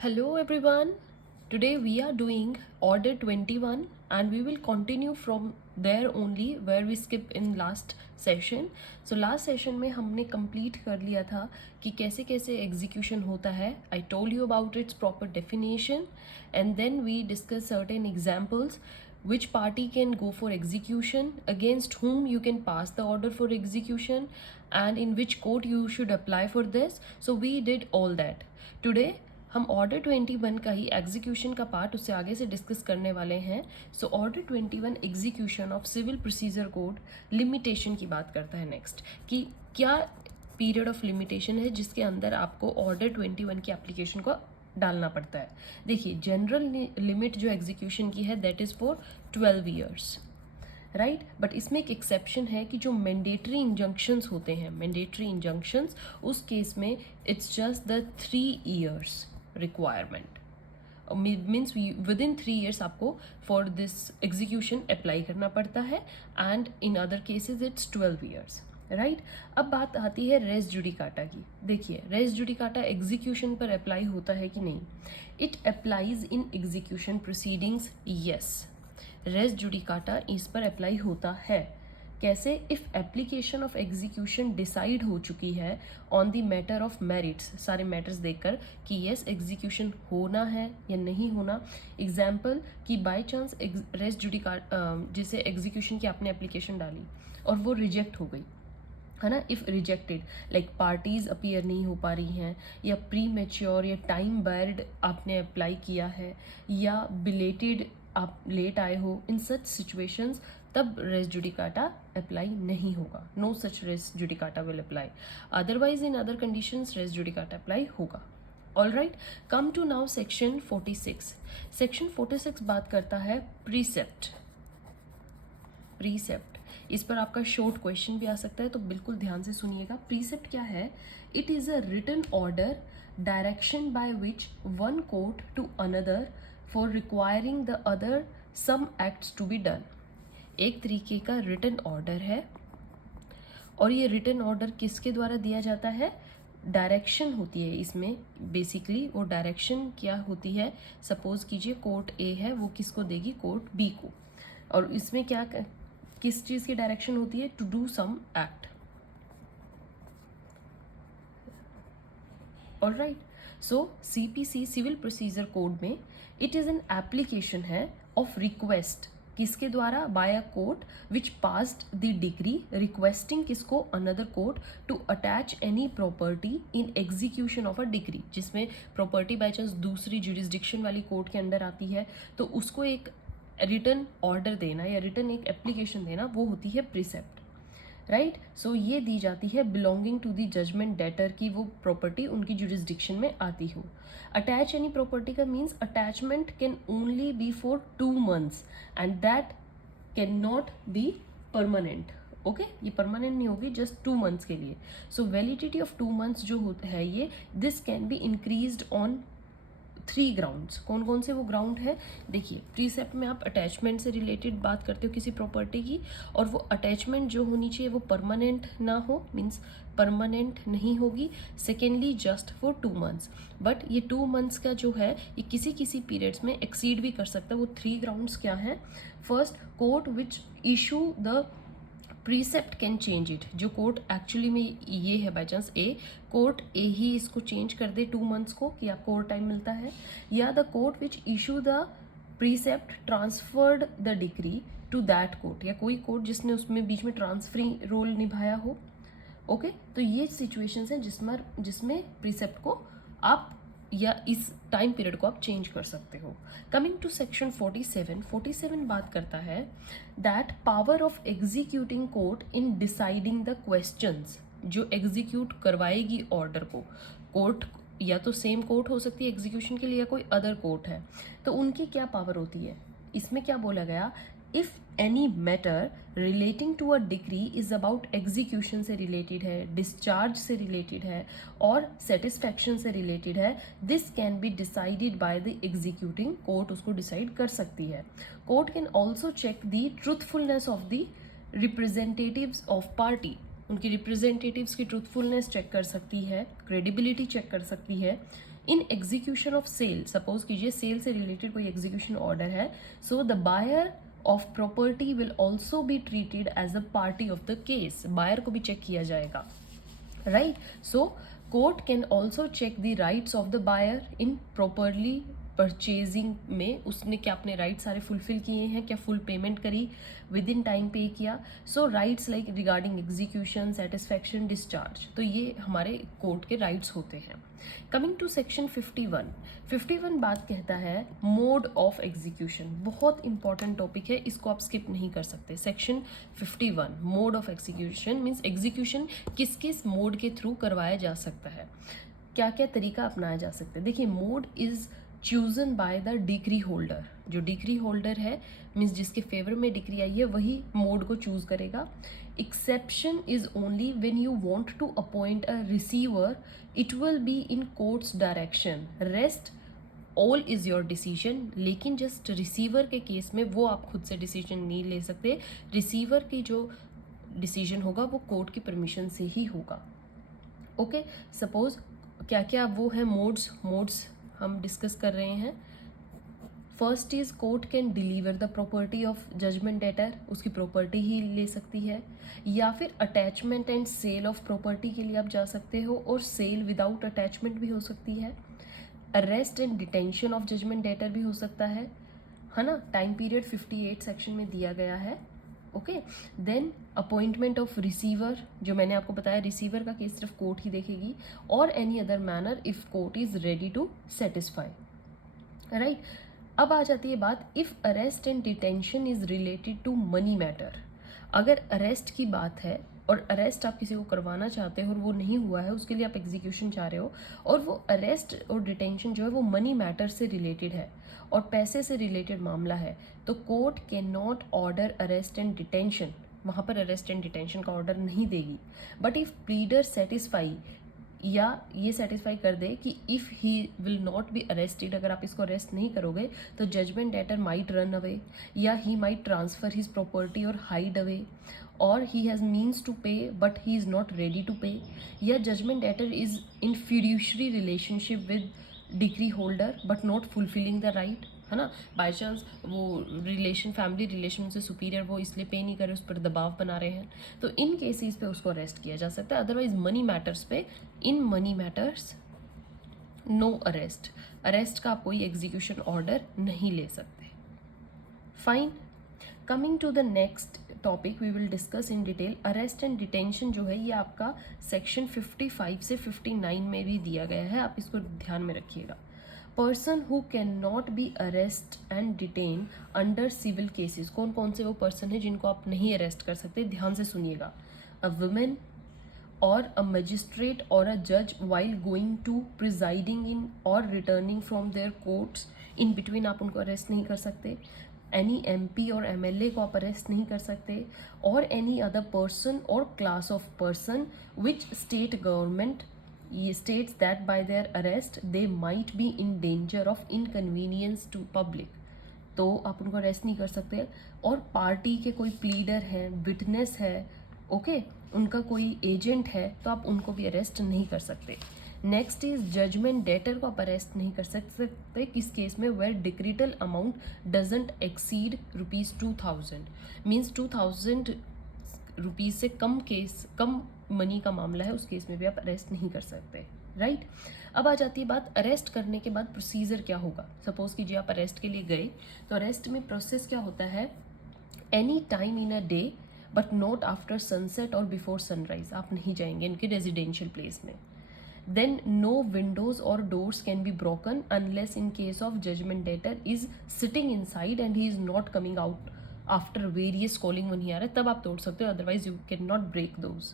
Hello everyone. Today we are doing order 21 and we will continue from there only where we skip in last session. So last session में हमने complete कर लिया था कि कैसे कैसे execution होता है. I told you about its proper definition and then we discussed certain examples. Which party can go for execution, against whom you can pass the order for execution, and in which court you should apply for this. So we did all that. Today हम order 21 का ही execution का part उससे आगे से discuss करने वाले हैं. So order 21 execution of civil procedure code limitation की बात करता है नेक्स्ट, कि क्या पीरियड ऑफ लिमिटेशन है जिसके अंदर आपको ऑर्डर 21 की एप्लीकेशन को डालना पड़ता है. देखिए, जनरल लिमिट जो एग्जीक्यूशन की है that is for 12 years, right. But इसमें एक एक्सेप्शन है कि जो मैंडेटरी इंजंक्शंस होते हैं, मैंडेटरी इंजंक्शंस, उस केस में it's just the 3 years requirement. Means within 3 years आपको फॉर दिस एग्जीक्यूशन अप्लाई करना पड़ता है, and in other cases it's 12 years, right. अब बात आती है रेस जुडिकाटा की. देखिए, रेस जुडिकाटा एग्जीक्यूशन पर अप्लाई होता है कि नहीं. It applies in execution proceedings, yes. Res judicata इस पर अप्लाई होता है. कैसे? If application of execution decide हो चुकी है on the matter of merits, सारे मैटर्स देखकर कि यस एग्जीक्यूशन होना है या नहीं होना. एग्जाम्पल कि बाय चांस रेस जुडिकाटा जैसे एग्जीक्यूशन की आपने एप्लीकेशन डाली और वो रिजेक्ट हो गई, है ना. If rejected, like parties appear नहीं हो पा रही हैं, या प्री मेच्योर या टाइम बायर्ड आपने अप्लाई किया है, या बिलेटेड आप लेट आए हो, इन सच सिचुएशंस तब रेस जुडिकाटा अप्लाई नहीं होगा. No such res judicata will apply. Otherwise in other conditions res judicata apply होगा. All right, come to now section 46. Section 46 बात करता है प्रीसेप्ट. प्रीसेप्ट, इस पर आपका शॉर्ट क्वेश्चन भी आ सकता है, तो बिल्कुल ध्यान से सुनिएगा. प्रीसेप्ट क्या है? It is a written order direction by which one court to another for requiring the other some acts to be done. एक तरीके का रिटन ऑर्डर है, और ये रिटन ऑर्डर किसके द्वारा दिया जाता है? डायरेक्शन होती है इसमें. बेसिकली वो डायरेक्शन क्या होती है? सपोज कीजिए कोर्ट ए है, वो किसको देगी? कोर्ट बी को. और इसमें क्या किस चीज़ की डायरेक्शन होती है? To do some act. All right. So CPC civil procedure code में इट इज़ एन एप्लीकेशन है ऑफ रिक्वेस्ट. किसके द्वारा? By a court which passed the decree requesting किसको? Another court to attach any property in execution of a decree. जिसमें property by chance दूसरी jurisdiction वाली court के under आती है, तो उसको एक रिटन ऑर्डर देना या रिटन एक एप्लीकेशन देना, वो होती है प्रीसेप्ट, राइट. सो ये दी जाती है belonging to the judgement debtor की वो प्रॉपर्टी उनकी जुरिस्डिक्शन में आती हो. अटैच एनी प्रॉपर्टी का means attachment can only be for 2 months and that can not be permanent. Okay, ये परमानेंट नहीं होगी, जस्ट 2 months के लिए. सो वैलिडिटी ऑफ 2 months जो होता है ये, this can be increased on 3 grounds. कौन कौन से वो ग्राउंड है? देखिए, प्रीसेप्ट में आप अटैचमेंट से रिलेटेड बात करते हो किसी प्रॉपर्टी की, और वो अटैचमेंट जो होनी चाहिए वो परमानेंट ना हो, मीन्स परमानेंट नहीं होगी. Secondly just for 2 months. But ये 2 months का जो है ये किसी किसी पीरियड्स में एक्सीड भी कर सकता है. वो 3 ग्राउंड्स क्या हैं? First, court which issue the precept can change it. जो कोर्ट एक्चुअली में ये है बाई चांस ए, कोर्ट ए ही इसको चेंज कर दे 2 months को कि आपको और टाइम मिलता है, या the court which issue the precept transferred the degree to that court, या कोई कोर्ट जिसने उसमें बीच में ट्रांसफरी रोल निभाया हो. ओके, तो ये सिचुएशंस हैं जिसमें प्रीसेप्ट को आप या इस टाइम पीरियड को आप चेंज कर सकते हो. कमिंग टू सेक्शन 47 बात करता है that power of executing court in deciding the questions. जो एग्जीक्यूट करवाएगी ऑर्डर को, कोर्ट या तो सेम कोर्ट हो सकती है एग्जीक्यूशन के लिए, या कोई अदर कोर्ट है, तो उनकी क्या पावर होती है? इसमें क्या बोला गया? If any matter relating to a degree is about execution से रिलेटेड है, डिस्चार्ज से रिलेटेड है, और सेटिस्फैक्शन से रिलेटेड है, this can be decided by the executing court. उसको डिसाइड कर सकती है. Court can also check the truthfulness of the representatives of party. उनकी रिप्रेजेंटेटिव्स की ट्रूथफुलनेस चेक कर सकती है, क्रेडिबिलिटी चेक कर सकती है. In execution of sale, suppose कीजिए सेल से रिलेटेड कोई एग्जीक्यूशन ऑर्डर है, so the buyer of property will also be treated as a party of the case, buyer को भी चेक किया जाएगा, right. So court can also check the rights of the buyer in properly purchasing में, उसने क्या अपने राइट सारे फुलफिल किए हैं, क्या फुल पेमेंट करी, विद इन टाइम पे किया. So rights like regarding execution, satisfaction, discharge, तो ये हमारे कोर्ट के राइट्स होते हैं. कमिंग टू सेक्शन 51 बात कहता है मोड ऑफ एग्जीक्यूशन, बहुत इंपॉर्टेंट टॉपिक है, इसको आप स्किप नहीं कर सकते. Section 51 mode of execution means execution किस किस मोड के थ्रू करवाया जा सकता है, क्या क्या तरीका अपनाया जा सकता है. देखिए mode is chosen by the decree holder, जो डिक्री होल्डर है मीन्स जिसके फेवर में डिक्री आई है वही मोड को चूज करेगा. Exception is only when you want to appoint a receiver, it will be in court's direction, rest all is your decision. लेकिन जस्ट रिसीवर के केस में वो आप खुद से डिसीजन नहीं ले सकते, रिसीवर की जो डिसीजन होगा वो कोर्ट की परमिशन से ही होगा. ओके, सपोज क्या क्या वो है मोड्स हम डिस्कस कर रहे हैं. First is court can deliver the property of judgement debtor, उसकी प्रॉपर्टी ही ले सकती है, या फिर attachment and sale of property के लिए आप जा सकते हो, और सेल विदाउट अटैचमेंट भी हो सकती है. Arrest and detention of judgement debtor भी हो सकता है ना. टाइम पीरियड 58 सेक्शन में दिया गया है. Okay, then appointment of receiver, जो मैंने आपको बताया रिसीवर का केस सिर्फ कोर्ट ही देखेगी, और any other manner if court is ready to satisfy, right. अब आ जाती है बात if arrest and detention is related to money matter. अगर अरेस्ट की बात है और अरेस्ट आप किसी को करवाना चाहते हो और वो नहीं हुआ है, उसके लिए आप एग्जीक्यूशन चाह रहे हो, और वो अरेस्ट और डिटेंशन जो है वो मनी मैटर से रिलेटेड है और पैसे से रिलेटेड मामला है, तो court can not order arrest and detention, वहाँ पर अरेस्ट एंड डिटेंशन का ऑर्डर नहीं देगी. बट इफ प्लीडर सेटिस्फाई, या ये सेटिस्फाई कर दे कि if he will not be arrested, अगर आप इसको अरेस्ट नहीं करोगे तो judgment debtor might run away, या he might transfer his property और हाइड अवे, और he has means to pay but he is not ready to pay, या judgment debtor is in fiduciary relationship with decree holder but not fulfilling the right, है ना. By chance वो relation, family relation से superior वो इसलिए पे नहीं करे, उस पर दबाव बना रहे हैं, तो इन केसेस पे उसको अरेस्ट किया जा सकता है. अदरवाइज मनी मैटर्स पे, in money matters no arrest, arrest का आप कोई एग्जीक्यूशन ऑर्डर नहीं ले सकते. Fine, coming to the next topic we will discuss in detail. Arrest and detention जो है ये आपका सेक्शन 55 से 59 में भी दिया गया है, आप इसको ध्यान में रखिएगा. Person who can not be arrest and detain under civil cases, कौन कौन से वो पर्सन है जिनको आप नहीं अरेस्ट कर सकते, ध्यान से सुनिएगा. अ वुमेन और अ मजिस्ट्रेट और अ जज while going to presiding in or returning from their courts, in between आप उनको अरेस्ट नहीं कर सकते. एनी MP और MLA को आप अरेस्ट नहीं कर सकते, और एनी अदर पर्सन और class of person which state government states that by their arrest they might be in danger of inconvenience to public, तो आप उनको अरेस्ट नहीं कर सकते. और पार्टी के कोई प्लीडर है, विटनेस है, ओके, उनका कोई एजेंट है, तो आप उनको भी अरेस्ट नहीं कर सकते. नेक्स्ट इज जजमेंट डेटर को आप अरेस्ट नहीं कर सकते किस केस में, where decretal amount doesn't exceed ₹2000, means 2000 rupees से कम मनी का मामला है, उस केस में भी आप अरेस्ट नहीं कर सकते, राइट. अब आ जाती है बात अरेस्ट करने के बाद प्रोसीजर क्या होगा. सपोज कीजिए आप अरेस्ट के लिए गए, तो अरेस्ट में प्रोसेस क्या होता है, any time in a day but not after sunset और बिफोर सनराइज, आप नहीं जाएंगे इनके रेजिडेंशियल प्लेस में. देन नो विंडोज और doors can be broken unless in case of judgement debtor is sitting inside and he is not coming out after various calling when he आ रहा है, तब आप तोड़ सकते हो, otherwise you can not break those.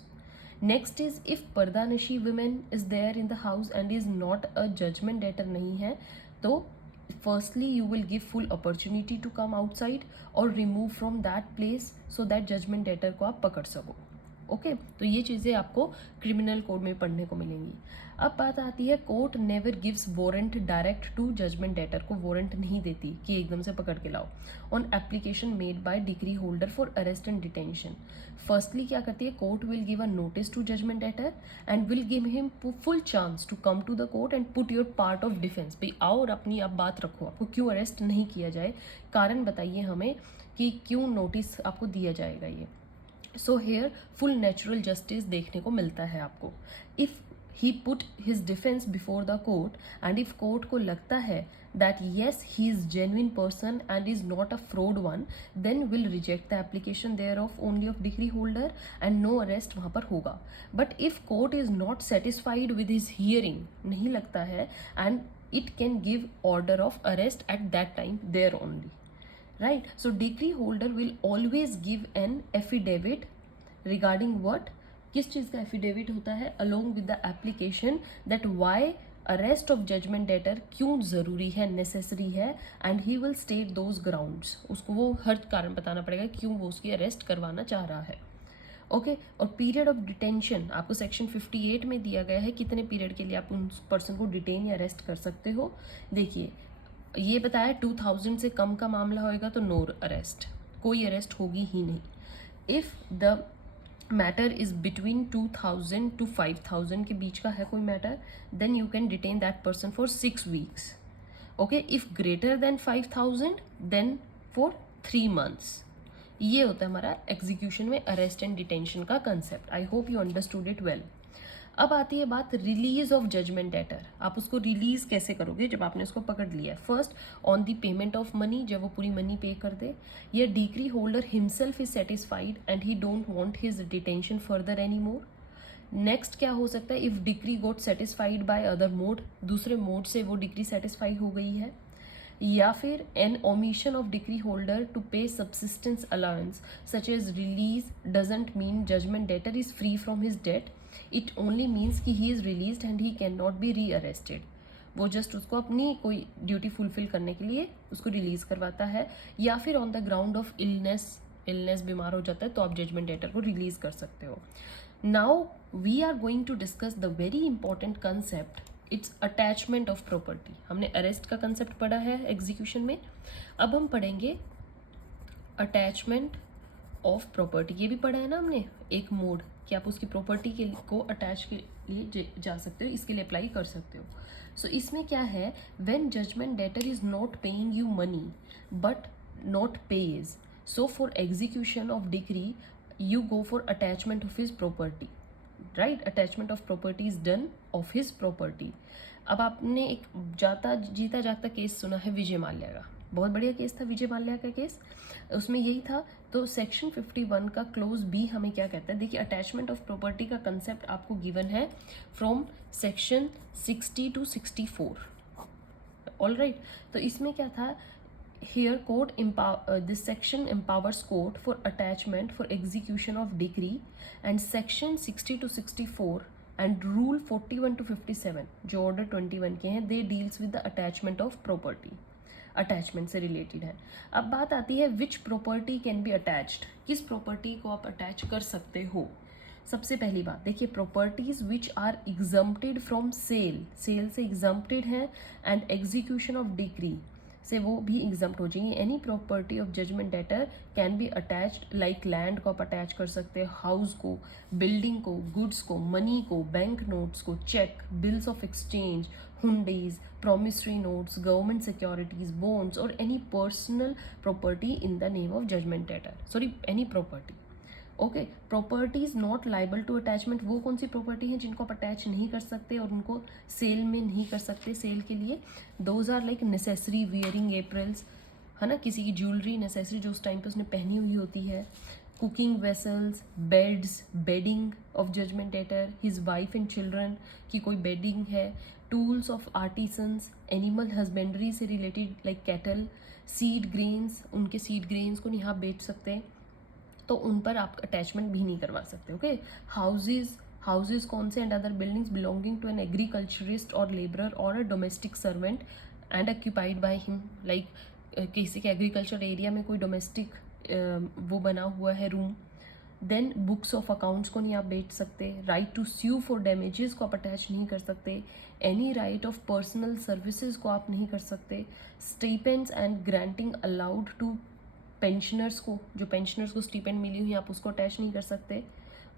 Next is if पर्दानशी women is there in the house and is not a judgment debtor नहीं है, तो firstly you will give full opportunity to come outside और remove from that place so that judgment debtor को आप पकड़ सको. Okay, तो ये चीज़ें आपको क्रिमिनल कोड में पढ़ने को मिलेंगी। अब बात आती है, court never gives warrant direct to judgement debtor, को वारंट नहीं देती कि एकदम से पकड़ के लाओ, on application made by degree holder for arrest and detention. Firstly क्या करती है, court will give a notice to judgement debtor and will give him full chance to come to the court and put your part of defence. भाई आओ और अपनी आप बात रखो, आपको क्यों अरेस्ट नहीं किया जाए, कारण बताइए हमें कि क्यों नोटिस आपको दिया जाएगा ये। So here full natural justice देखने को मिलता है आपको। If he put his defence before the court and if court को लगता है that yes he is genuine person and is not a fraud one, then will reject the application thereof only of degree holder and no arrest वहाँ पर होगा। but if court is not satisfied with his hearing, नहीं लगता है, and it can give order of arrest at that time there only, right? So degree holder will always give an affidavit regarding what, किस चीज़ का affidavit होता है, along with the application that why arrest of judgement debtor क्यों ज़रूरी है, necessary है, and he will state those grounds. उसको वो हर कारण बताना पड़ेगा क्यों वो उसकी अरेस्ट करवाना चाह रहा है। ओके, और पीरियड ऑफ डिटेंशन आपको सेक्शन 58 में दिया गया है, कितने पीरियड के लिए आप उन पर्सन को डिटेन या अरेस्ट कर सकते हो। देखिए ये बताया 2000 से कम का मामला होएगा तो नो अरेस्ट, कोई अरेस्ट होगी ही नहीं। If the matter is between 2000 to 5000 के बीच का है कोई matter, then you can detain that person for 6 weeks। Okay, if greater than 5000 then for 3 months। ये होता है हमारा एग्जीक्यूशन में अरेस्ट एंड डिटेंशन का concept. I hope you understood it well. अब आती है बात रिलीज ऑफ जजमेंट डेटर। आप उसको रिलीज कैसे करोगे जब आपने उसको पकड़ लिया है। First on the payment of money, जब वो पूरी मनी पे कर दे, या decree holder himself is satisfied and he don't want his detention further any more. Next क्या हो सकता है, if decree got satisfied by other mode, दूसरे मोड से वो डिग्री सेटिस्फाई हो गई है, या फिर an omission of decree holder to pay subsistence allowance such as release doesn't mean judgement debtor is free from his debt, it only means कि he is release and he can not be rearrested. वो just उसको अपनी कोई duty fulfil करने के लिए उसको release करवाता है, या फिर on the ground of illness बीमार हो जाता है तो आप जजमेंट डेटर को रिलीज कर सकते हो। Now we are going to discuss the very important concept, it's attachment of property. हमने अरेस्ट का कंसेप्ट पढ़ा है एग्जीक्यूशन में, अब हम पढ़ेंगे अटैचमेंट ऑफ प्रॉपर्टी। ये भी पढ़ा है ना हमने, एक मोड कि आप उसकी प्रॉपर्टी के को अटैच के लिए जा सकते हो, इसके लिए अप्लाई कर सकते हो। सो इसमें क्या है, when judgement debtor is not paying you money but not pays, so for execution of degree you go for attachment of his property, right? Attachment of property is done of his property। अब आपने एक जीता जागता case सुना है विजय माल्या का, बहुत बढ़िया केस था विजय माल्या का केस, उसमें यही था। तो सेक्शन 51 का क्लोज बी हमें क्या कहता है, देखिए अटैचमेंट ऑफ प्रॉपर्टी का कंसेप्ट आपको गिवन है from section 60 to 64। All right, तो इसमें क्या था, here this section empowers court for attachment for execution of decree, and section 60 to 64 and rule 41 to 57 जो order 21 के हैं, they deals with the attachment of property, attachment से related है। अब बात आती है which property can be attached, किस प्रॉपर्टी को आप अटैच कर सकते हो। सबसे पहली बात देखिए, properties which are exempted from sale से एग्जम्प्टेड है, एंड एग्जीक्यूशन ऑफ डिग्री से वो भी एग्जम्प्ट हो जाएंगे। Any property of judgement debtor can be attached, like land को आप अटैच कर सकते हैं, हाउस को, बिल्डिंग को, गुड्स को, मनी को, बैंक नोट्स को, cheque, bills of exchange, hundis, promissory notes, government securities, bonds, or any personal property in the name of judgment debtor, sorry any property। Okay, properties not liable to attachment, वो कौन सी property है जिनको आप attach नहीं कर सकते और उनको सेल में नहीं कर सकते सेल के लिए। Those are like necessary wearing apparels, है ना, किसी की ज्वेलरी नेसेसरी जो उस टाइम पे उसने पहनी हुई होती है, cooking vessels, beds, bedding of judgement debtor, his wife and children की कोई बेडिंग है, tools of artisans, animal husbandry से related like cattle, seed grains, उनके सीड ग्रेन्स को नहीं आप बेच सकते तो उन पर आप अटैचमेंट भी नहीं करवा सकते। ओके, हाउसेज कौन से, and other buildings belonging to an agriculturist or labourer or a domestic servant and occupied by him, like किसी के एग्रीकल्चर एरिया में कोई डोमेस्टिक वो बना हुआ है room, then books of accounts को नहीं आप बेच सकते, right to sue for damages को आप अटैच नहीं कर सकते, any right of personal services को आप नहीं कर सकते, stipends and granting allowed to pensioners को, जो पेंशनर्स को स्टीपेंड मिली हुई आप उसको अटैच नहीं कर सकते,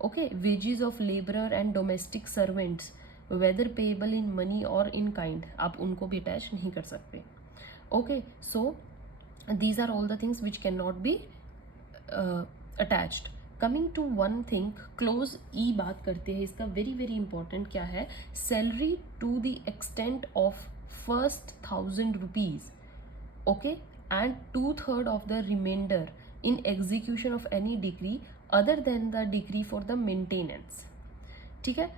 okay, wages of labourer and domestic servants whether payable in money or in kind आप उनको भी अटैच नहीं कर सकते, okay. So these are all the things which cannot be attached. Coming to one thing, clause E बात करते हैं इसका, वेरी वेरी इंपॉर्टेंट क्या है, salary to the extent of first 1,000 rupees, okay, and 2/3 of the remainder in execution of any decree other than the decree for the maintenance. ठीक है,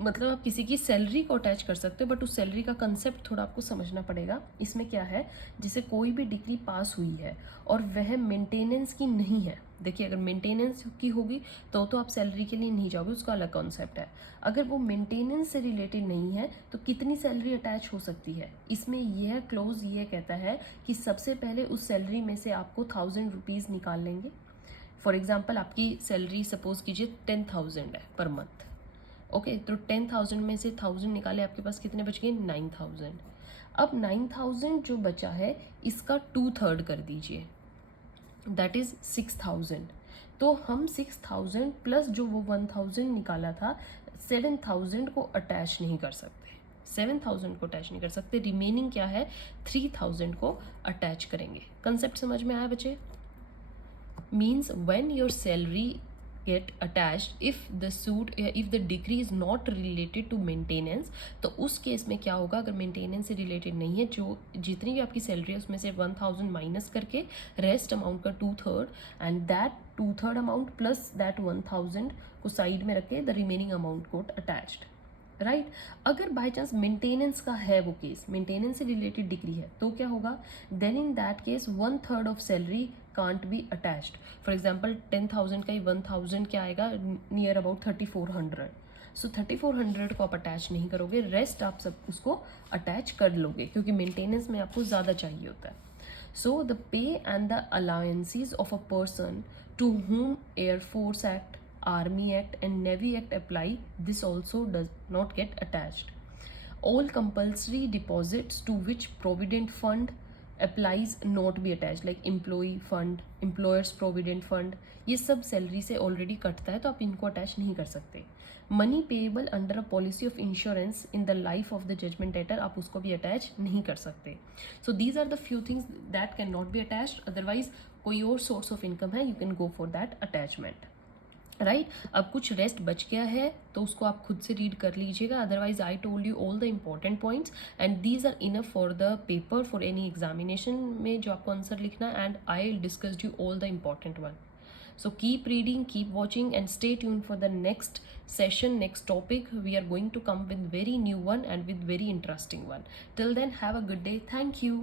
मतलब आप किसी की सैलरी को अटैच कर सकते हो, बट उस सैलरी का कंसेप्ट थोड़ा आपको समझना पड़ेगा. इसमें क्या है, जैसे कोई भी डिग्री पास हुई है और वह मेंटेनेंस की नहीं है, देखिए अगर मेंटेनेंस की होगी तो आप सैलरी के लिए नहीं जाओगे, उसका अलग कॉन्सेप्ट है. अगर वो मेंटेनेंस से रिलेटेड नहीं है तो कितनी सैलरी अटैच हो सकती है, इसमें यह क्लोज ये कहता है कि सबसे पहले उस सैलरी में से आपको 1,000 रुपीज़ निकाल लेंगे. फॉर एग्जाम्पल आपकी सैलरी सपोज कीजिए 10,000 है पर मंथ, ओके, तो 10,000 में से 1,000 निकाले, आपके पास कितने बच गए, 9,000. अब 9,000 जो बचा है इसका 2/3 कर दीजिए, दैट इज 6,000. तो हम 6,000 प्लस जो वो 1,000 निकाला था, 7,000 को अटैच नहीं कर सकते, 7,000 को अटैच नहीं कर सकते. रिमेनिंग क्या है, 3,000 को अटैच करेंगे. कंसेप्ट समझ में आया बच्चे? Means when your salary get attached if the degree is not related to maintenance, तो उस केस में क्या होगा, अगर मेंटेनेंस से रिलेटेड नहीं है, जो जितनी भी आपकी सैलरी है उसमें से 1,000 माइनस करके रेस्ट अमाउंट का 2/3 and that 2/3 amount plus that 1,000 को साइड में रख के द रिमेनिंग अमाउंट को अटैच्ड, राइट. अगर बाय चांस मेंटेनेंस का है वो केस, मेंटेनेंस से रिलेटेड डिग्री है, तो क्या होगा, then in that case 1/3 of salary can't be attached. For example 10,000 का ही 1,000 क्या आएगा, नियर अबाउट 3,400. सो 3,400 को आप अटैच नहीं करोगे, रेस्ट आप सब उसको अटैच कर लोगे क्योंकि मेंटेनेंस में आपको ज़्यादा चाहिए होता है. So the pay and the allowances of a person to whom air force act, Army Act and Navy Act apply, this also does not get attached. All compulsory deposits to which Provident Fund applies not be attached, like employee fund, employers provident fund, ये सब salary से already कटता है तो आप इनको attach नहीं कर सकते. Money payable under a policy of insurance in the life of the judgement debtor, आप उसको भी अटैच नहीं कर सकते. So these are the few things that can not be attached. Otherwise कोई और सोर्स ऑफ इनकम है, you can go for that attachment, right. अब कुछ रेस्ट बच गया है तो उसको आप खुद से रीड कर लीजिएगा. Otherwise I told you all the important points and these are enough for the paper, for any examination में जो आपको आंसर लिखना है, and I discussed you all the important one. So keep reading, keep watching and stay tuned for the next session, next topic. We are going to come with very new one and with very interesting one. Till then, have a good day. Thank you.